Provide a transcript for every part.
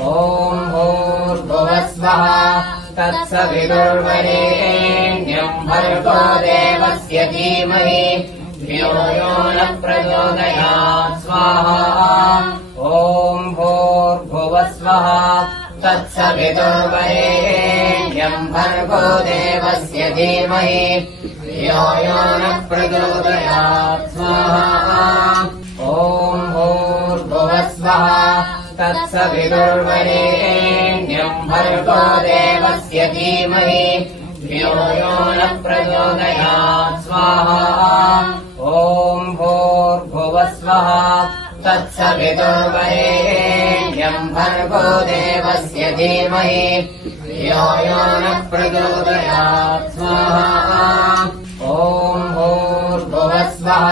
ॐ भूर्भुवस्वः तत्सवितुर्वरेण्यम् भर्गो देवस्य धीमहि धियो यो नः प्रचोदयात् स्वाहा ॐ भूर्भुवस्वः तत्सवितुर्वरेण्यम् भर्गो देवस्य धीमहि धियो यो नः प्रचोदयात् स्वाहा ॐ भूर्भुवस्वः तत्सवितुर्वरेण्यम् भर्गो देवस्य धीमहि धियो यो नः प्रचोदयात् स्वाहा ॐ भूर्भुवस्वः तत्सवितुर्वरेण्यम् भर्गो देवस्य धीमहि धियो यो नः प्रचोदयात् स्वाहा ॐ भूर्भुवस्वः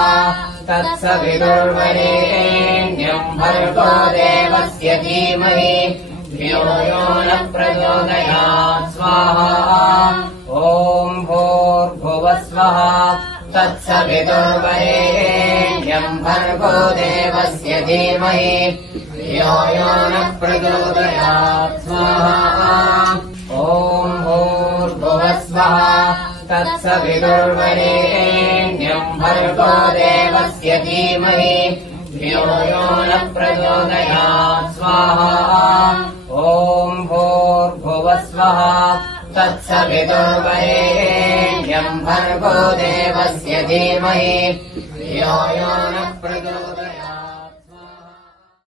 तत्सवितुर्वरेण्यम् भर्गो देवस्य धीमहि धियो यो नः प्रचोदयात् स्वाहा ॐ भूर्भुवस्वः तत्सवितुर्वरेण्यम् भर्गो देवस्य धीमहि धियो यो नः प्रचोदयात् स्वाहा ॐ भूर्भुवस्वः तत्सवितुर्वरेण्यम् भर्गो देवस्य धीमहि धियो यो नः प्रचोदयात् स्वाहा ॐ भूर्भुवस्वः तत्सवितुर्वरेण्यम् भर्गो देवस्य धीमहि धियो यो नः प्रचोदयात्